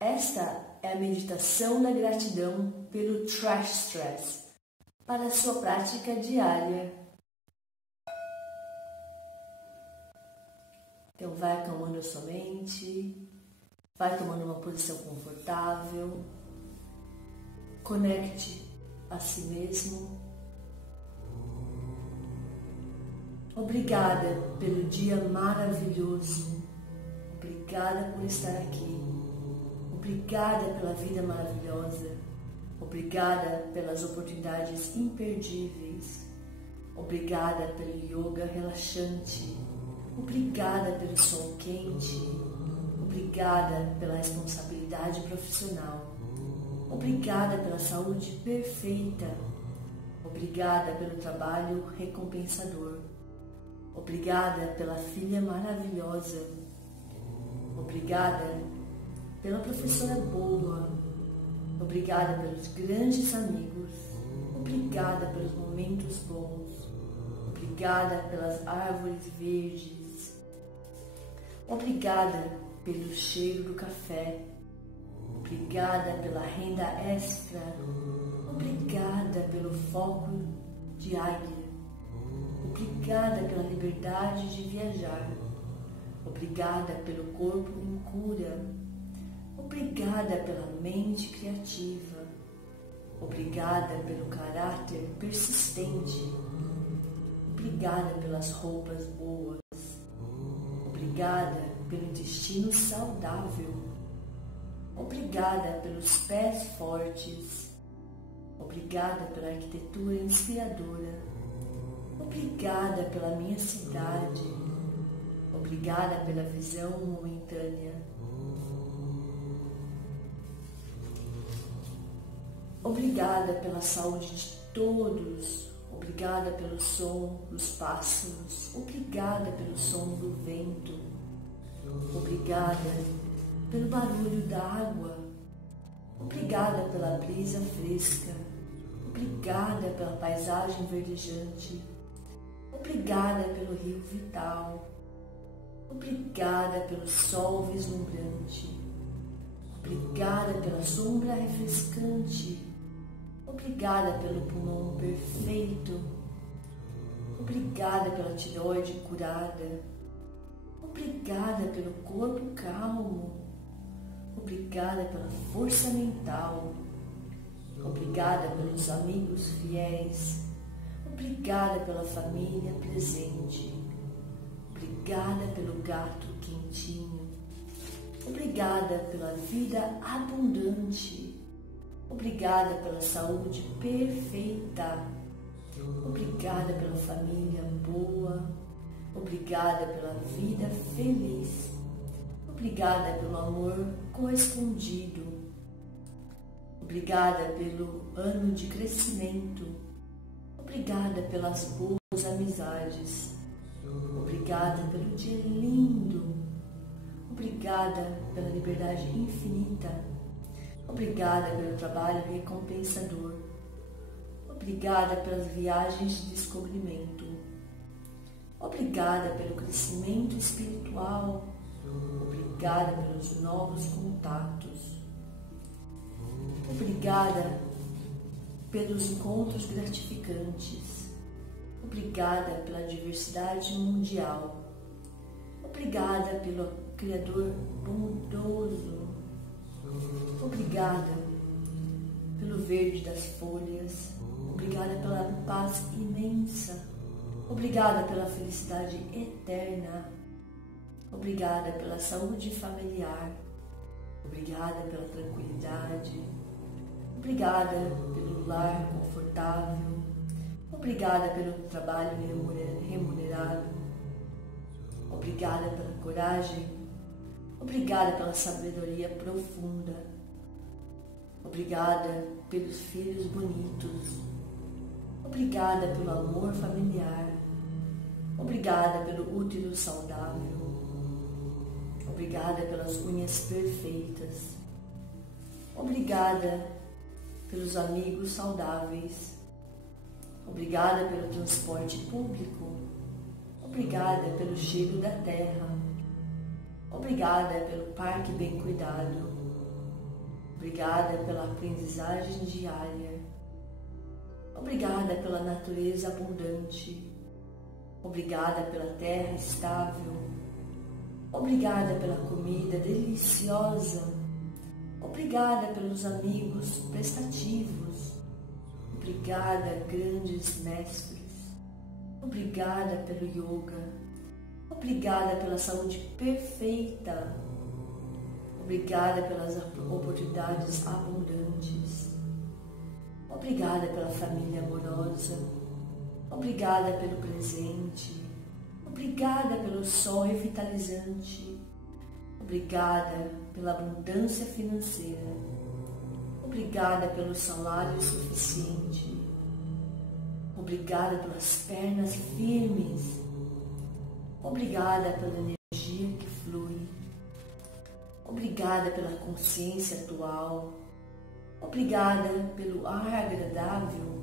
Esta é a meditação da gratidão pelo Trash Stress para a sua prática diária. Então vai acalmando a sua mente, vai tomando uma posição confortável, conecte a si mesmo. Obrigada pelo dia maravilhoso, obrigada por estar aqui, obrigada pela vida maravilhosa, obrigada pelas oportunidades imperdíveis, obrigada pelo yoga relaxante, obrigada pelo sol quente, obrigada pela responsabilidade profissional, obrigada pela saúde perfeita, obrigada pelo trabalho recompensador, obrigada pela filha maravilhosa, obrigada pela professora boa, obrigada pelos grandes amigos, obrigada pelos momentos bons, obrigada pelas árvores verdes, obrigada pelo cheiro do café, obrigada pela renda extra, obrigada pelo foco de águia, obrigada pela liberdade de viajar, obrigada pelo corpo em cura, obrigada pela mente criativa, obrigada pelo caráter persistente, obrigada pelas roupas boas, obrigada pelo intestino saudável, obrigada pelos pés fortes, obrigada pela arquitetura inspiradora, obrigada pela minha cidade, obrigada pela visão momentânea, obrigada pela saúde de todos, obrigada pelo som dos pássaros, obrigada pelo som do vento, obrigada pelo barulho da água, obrigada pela brisa fresca, obrigada pela paisagem verdejante, obrigada pelo rio vital, obrigada pelo sol vislumbrante, obrigada pela sombra refrescante, obrigada pelo pulmão perfeito, obrigada pela tireoide curada, obrigada pelo corpo calmo, obrigada pela força mental, obrigada pelos amigos fiéis, obrigada pela família presente, obrigada pelo gato quentinho, obrigada pela vida abundante, obrigada pela saúde perfeita, obrigada pela família boa, obrigada pela vida feliz, obrigada pelo amor correspondido, obrigada pelo ano de crescimento, obrigada pelas boas amizades, obrigada pelo dia lindo, obrigada pela liberdade infinita, obrigada pelo trabalho recompensador, obrigada pelas viagens de descobrimento, obrigada pelo crescimento espiritual, obrigada pelos novos contatos, obrigada pelos encontros gratificantes, obrigada pela diversidade mundial, obrigada pelo Criador bondoso, obrigada pelo verde das folhas, obrigada pela paz imensa, obrigada pela felicidade eterna, obrigada pela saúde familiar, obrigada pela tranquilidade, obrigada pelo lar confortável, obrigada pelo trabalho remunerado, obrigada pela coragem, obrigada pela sabedoria profunda, obrigada pelos filhos bonitos, obrigada pelo amor familiar, obrigada pelo útero saudável, obrigada pelas unhas perfeitas, obrigada pelos amigos saudáveis, obrigada pelo transporte público, obrigada pelo cheiro da terra, obrigada pelo parque bem cuidado, Obrigada pela aprendizagem diária. Obrigada pela natureza abundante. Obrigada pela terra estável. Obrigada pela comida deliciosa. Obrigada pelos amigos prestativos. Obrigada, grandes mestres. Obrigada pelo yoga. Obrigada pela saúde perfeita. Obrigada pelas oportunidades abundantes. Obrigada pela família amorosa. Obrigada pelo presente. Obrigada pelo sol revitalizante. Obrigada pela abundância financeira. Obrigada pelo salário suficiente. Obrigada pelas pernas firmes. Obrigada pela energia que flui. Obrigada pela consciência atual. Obrigada pelo ar agradável.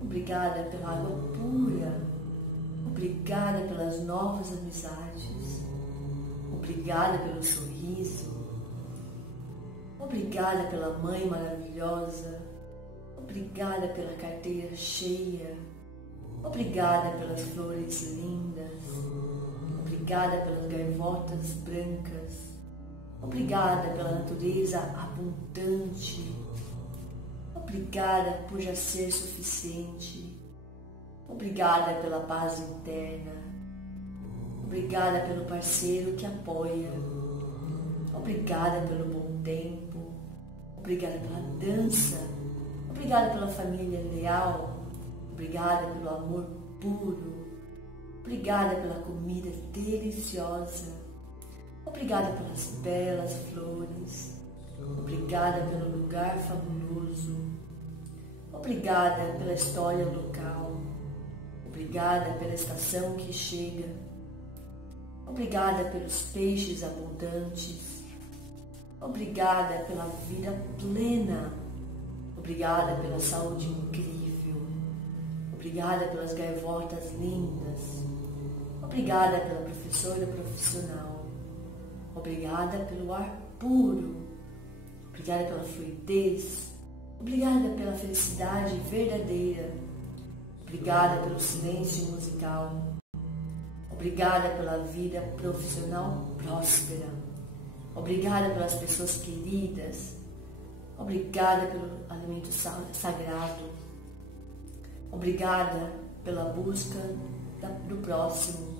Obrigada pela água pura. Obrigada pelas novas amizades. Obrigada pelo sorriso. Obrigada pela mãe maravilhosa. Obrigada pela carteira cheia. Obrigada pelas flores lindas. Obrigada pelas gaivotas brancas. Obrigada pela natureza abundante. Obrigada por já ser suficiente. Obrigada pela paz interna. Obrigada pelo parceiro que apoia. Obrigada pelo bom tempo. Obrigada pela dança. Obrigada pela família leal. Obrigada pelo amor puro. Obrigada pela comida deliciosa. Obrigada pelas belas flores. Obrigada pelo lugar fabuloso. Obrigada pela história local. Obrigada pela estação que chega. Obrigada pelos peixes abundantes. Obrigada pela vida plena. Obrigada pela saúde incrível. Obrigada pelas gaivotas lindas. Obrigada pela professora profissional. Obrigada pelo ar puro. Obrigada pela fluidez. Obrigada pela felicidade verdadeira. Obrigada pelo silêncio musical. Obrigada pela vida profissional próspera. Obrigada pelas pessoas queridas. Obrigada pelo alimento sagrado. Obrigada pela busca do próximo.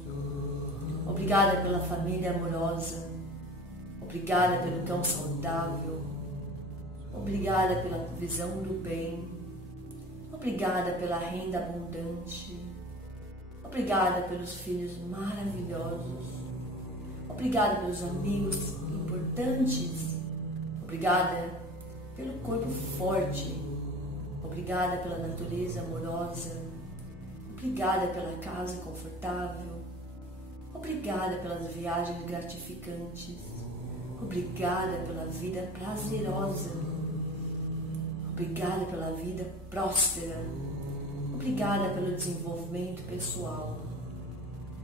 Obrigada pela família amorosa. Obrigada pelo cão saudável. Obrigada pela visão do bem. Obrigada pela renda abundante. Obrigada pelos filhos maravilhosos. Obrigada pelos amigos importantes. Obrigada pelo corpo forte. Obrigada pela natureza amorosa. Obrigada pela casa confortável. Obrigada pelas viagens gratificantes. Obrigada pela vida prazerosa. Obrigada pela vida próspera. Obrigada pelo desenvolvimento pessoal.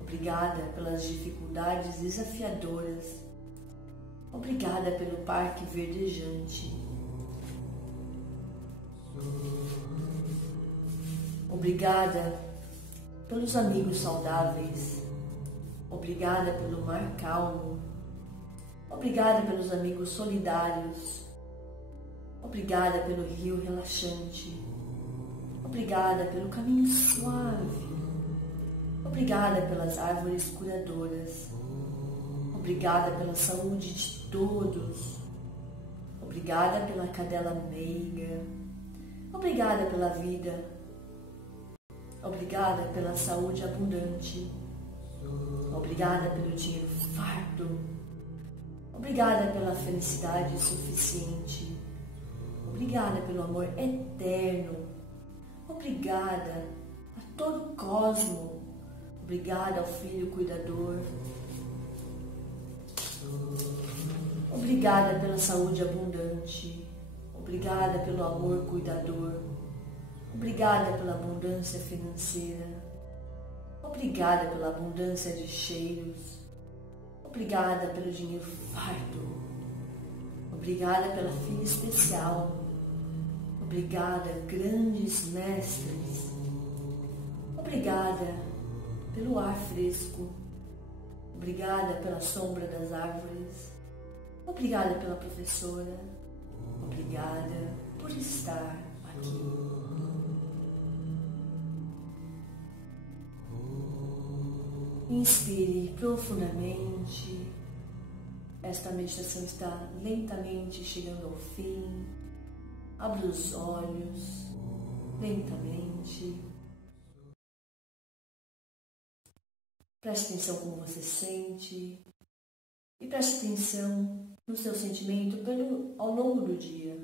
Obrigada pelas dificuldades desafiadoras. Obrigada pelo parque verdejante. Obrigada pelos amigos saudáveis. Obrigada pelo mar calmo. Obrigada pelos amigos solidários. Obrigada pelo rio relaxante. Obrigada pelo caminho suave. Obrigada pelas árvores curadoras. Obrigada pela saúde de todos. Obrigada pela cadela meiga. Obrigada pela vida. Obrigada pela saúde abundante. Obrigada pelo dinheiro farto. Obrigada pela felicidade suficiente. Obrigada pelo amor eterno. Obrigada a todo o cosmo. Obrigada ao Filho Cuidador. Obrigada pela saúde abundante. Obrigada pelo amor cuidador. Obrigada pela abundância financeira. Obrigada pela abundância de cheiros. Obrigada pelo dinheiro farto. Obrigada pela filha especial. Obrigada, grandes mestres. Obrigada pelo ar fresco. Obrigada pela sombra das árvores. Obrigada pela professora. Obrigada por estar aqui. Inspire profundamente. Esta meditação está lentamente chegando ao fim. Abra os olhos lentamente. Preste atenção como você sente e preste atenção no seu sentimento ao longo do dia.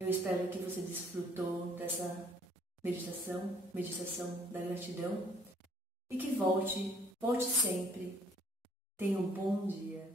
Eu espero que você desfrutou dessa meditação da gratidão, e que volte sempre. Tenha um bom dia.